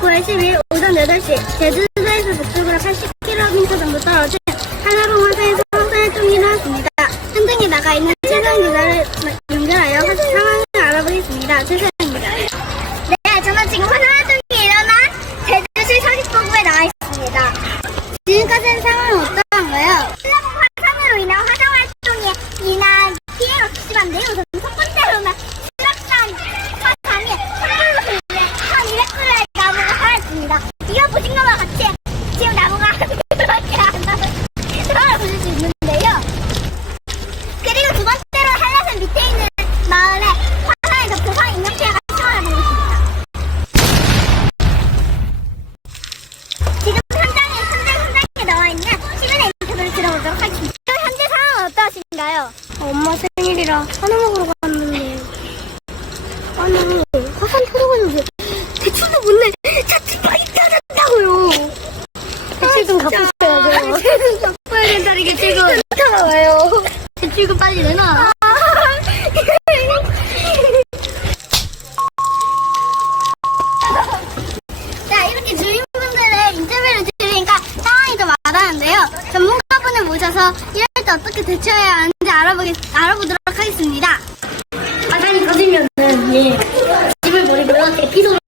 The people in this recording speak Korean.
10일 오전 8시 제주도에서 북쪽으로 80km 정도 떨어진 하나봉 화산에서 화산활동이 일어났습니다. 현장에 나가 있는 최강 기자를 연결하여 상황을 알아보겠습니다. 최선입니다. 네, 저는 지금 화산활동이 일어난 제주시 서귀포구에 나와 있습니다. 지금까지는 상황은 어떠한가요? 한라봉 화산으로 인한 화산활동에 인한 피해가 극심한데요. 우선 첫 번째로는 수락산 화산이 산불로 인해 1200그루의 나무가 사라졌습니다. 이거 보신 것과 같이 지금 나무가 그렇게 안 나서 상황을 보실 수 있는데요. 그리고 두 번째로 한라산 밑에 있는 마을에 화산에 덮여서 인명피해가 심하게 보고 있습니다. 지금 현장에 현장 현장에 나와 있는 시민의 인터뷰를 들어보도록 하겠습니다. 현재 어떠하신가요? 엄마 생일이라 하나 먹으러 갔는데 아니 화산 터져가지고 대출도 못 내. 자취 빨리 짜잔다고요. 대출 좀 갚고 싶어야죠. 대출 좀 갚아야 된다 이게 지금. 이따가 와요. 대출 좀 빨리 내놔. 자, 이렇게 주민분들의 인터뷰를 들으니까 상황이 좀 와닿는데요. 전문가분을 모셔서 이 한테 어떻게 대처해야 하는지 알아보겠, 알아보도록 하겠습니다. 아, 가산이 거슬면은 예, 집을 버리고요. 대피소로